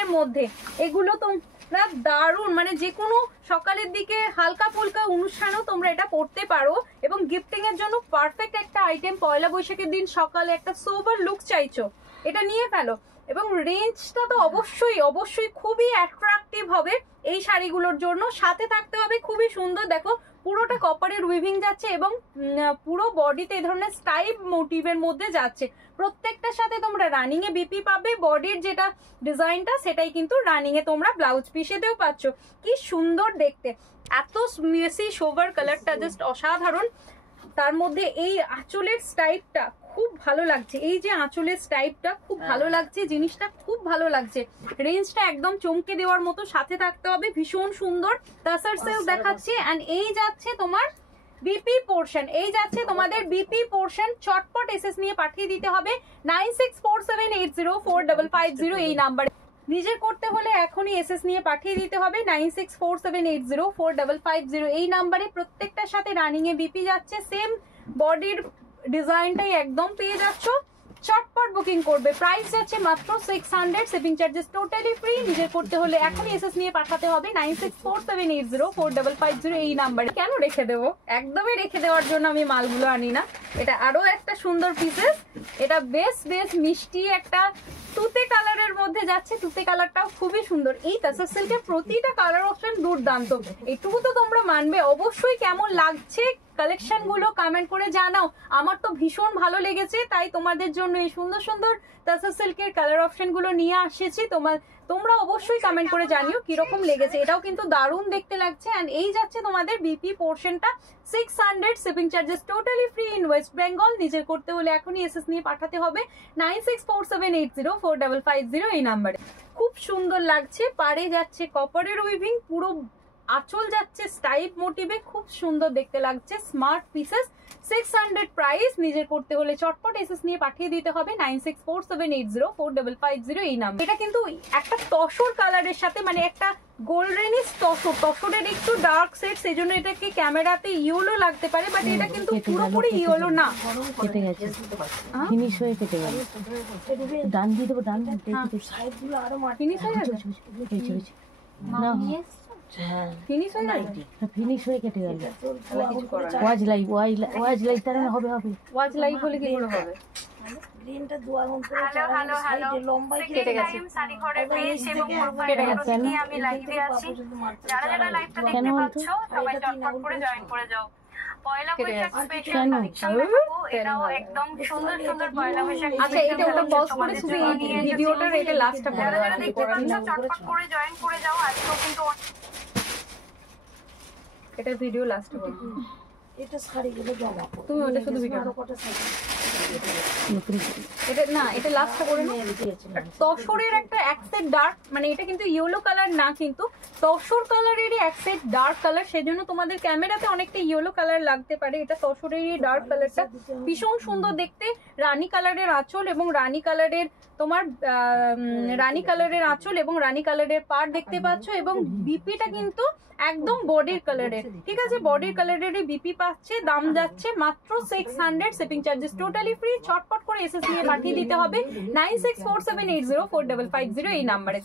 এর মধ্যে, এগুলো তোমরা দারুণ, মানে যে কোনো সকালের দিকে হালকা ফুলকা অনুষ্ঠানেও তোমরা এটা পড়তে পারো এবং গিফটিং এর জন্য পারফেক্ট একটা আইটেম। পয়লা বৈশাখের দিন সকালে একটা সোবার লুক চাইছো, এটা নিয়ে ফেলো। এবং রেঞ্জটা তো অবশ্যই অবশ্যই খুবই অ্যাট্রাকটিভ হবে এই শাড়িগুলোর জন্য। সাথে থাকতে হবে খুবই সুন্দর, দেখো পুরোটা কপারের উইভিং যাচ্ছে এবং পুরো বডিতে এই ধরনের স্টাইপ মোটিভের মধ্যে যাচ্ছে। প্রত্যেকটার সাথে তোমরা রানিং এ বিপি পাবে, বডির যেটা ডিজাইনটা সেটাই কিন্তু রানিং এ তোমরা ব্লাউজ পিসেতেও পাচ্ছ। কি সুন্দর দেখতে, এত মেসি সোভার কালারটা জাস্ট অসাধারণ। তার মধ্যে এই আঁচলের স্টাইপটা খুব ভালো লাগছে, এই যে আঁচলের স্টাইপটা খুব ভালো লাগছে, জিনিসটা খুব ভালো লাগছে। রেঞ্জটা একদম চমকে দেওয়ার মতো, সাথে থাকতে হবে ভীষণ সুন্দর টাসার সেল দেখাচ্ছি। এন্ড এই যাচ্ছে তোমার বিপি পোর্শন, এই যাচ্ছে তোমাদের বিপি পোর্শন। চটপট এসএস নিয়ে পাঠিয়ে দিতে হবে 9647804550 এই নাম্বারে। নিজের করতে হলে এখনই এসএস নিয়ে পাঠিয়ে দিতে হবে 9647804550 এই নাম্বারে। প্রত্যেকটার সাথে রানিং এ বিপি যাচ্ছে, সেম বডির ডিজাইনটাই একদম পেয়ে যাচ্ছ। চটপট বুকিং করবে, প্রাইস যাচ্ছে মাত্র 600, শিপিং চার্জেস টোটালি ফ্রি। নিজের করতে হলে এখনই এসএস নিয়ে পাঠাতে হবে 9647804550 এই নাম্বারে। কেন রেখে দেবো, একদমই রেখে দেওয়ার জন্য আমি মালগুলো আনি না। এটা আরো একটা সুন্দর পিসেস, এটা বেশ মিষ্টি একটা তুতে কালারের মধ্যে যাচ্ছে, তুতে কালারটাও খুবই সুন্দর। এই টাসার সিল্কের প্রতিটা কালার অপশন দুর্দান্ত, এটুকু তো তোমরা মানবে। অবশ্যই কেমন লাগছে কালেকশন গুলো কমেন্ট করে জানাও, আমার তো ভীষণ ভালো লেগেছে, তাই তোমাদের জন্য এই সুন্দর সুন্দর টাসার সিল্কের কালার অপশন গুলো নিয়ে আসেছি। তোমরা অবশ্যই কমেন্ট করে জানিও কিরকম লেগেছে, এটাও কিন্তু দারুণ দেখতে লাগছে। এন্ড এই যাচ্ছে তোমাদের বিপি পোর্শনটা 600, shipping charges totally free in West Bengal. নিজের করতে হলে এখনই এসএস নিয়ে পাঠাতে হবে 9647804550 এই নাম্বারে। খুব সুন্দর লাগছে, পাড়ে যাচ্ছে কপারের উইভিং, পুরো আঁচল যাচ্ছে স্টাইপ মোটিভে, খুব সুন্দর দেখতে লাগছে। Smart pieces, 600 price. নিজের করতে হলে চটপট এসএস নিয়ে পাঠিয়ে দিতে হবে 9647804550 এই নাম্বার। এটা কিন্তু একটা তসর কালারের সাথে, মানে একটা গোল্ডেনিশ তসর, তসরের একটু ডার্ক সেট, সেই জন্য এটাকে ক্যামেরাতে ইয়েলো লাগতে পারে, বাট এটা কিন্তু পুরোপুরি ইয়েলো না। কেটে গেছে, ফিনিশ হয়ে কেটে গেল। ডান দিয়ে দেবো, ডান সাইডগুলো আরো ফিনিশ হয়ে গেছে, ফিনিশ হয়ে কেটে গেল। ওয়াজ লাইভ তার হবে ওয়াজ লাইভ হলে কি করে হবে? গ্রিনটা দুয়া মন করে চালানো সাইডে লম্বা কেটে গেছে, শাড়ি ঘরে পেজ এবং প্রোফাইলে আমি লাইভে আছি। যারা যারা লাইভটা দেখতে পাচ্ছ সবাই চটপট করে জয়েন করে যাও। পয়লা বৈশাখ স্পেশাল কালেকশন দেখাবো, এটাও একদম সুন্দর সুন্দর পয়লা বৈশাখ। আচ্ছা, এটা ওটা পজ করে শুধু এই ভিডিওটার এটা লাস্টটা যারা যারা দেখতে পাচ্ছ চটপট করে জয়েন করে যাও। আজকেও কিন্তু এটা ভিডিও লাস্টে বলবো, এটা শাড়িগুলো জমা করো তুমি ওটা শুধু ভিডিও আরো কটা শাড়ি এটা না, এটা লাস্টটা করে নাও। তসরের একটা অ্যাকসেন্ট ডার্ক, মানে এটা কিন্তু ইয়েলো কালার না, কিন্তু তসর কালারেরই অ্যাকসেন্ট ডার্ক কালার, সেজন্য তোমাদের ক্যামেরাতে অনেকটা ইয়েলো কালার লাগতে পারে। এটা তসরেরই ডার্ক কালারটা ভীষণ সুন্দর দেখতে। রানী কালারের আঁচল এবং রানী কালারের তোমার রানী কালারের আঁচল এবং রানী কালারের পাড় দেখতে পাচ্ছ, এবং বিপিটা কিন্তু একদম বডির কালারের, ঠিক আছে, বডির কালারের বিপি পাচ্ছে। দাম যাচ্ছে মাত্র 600, শিপিং চার্জেস টোটালি ফ্রি। চটপট করে এসএস নিয়ে পাঠিয়ে দিতে হবে 9647804550 এই নাম্বারে।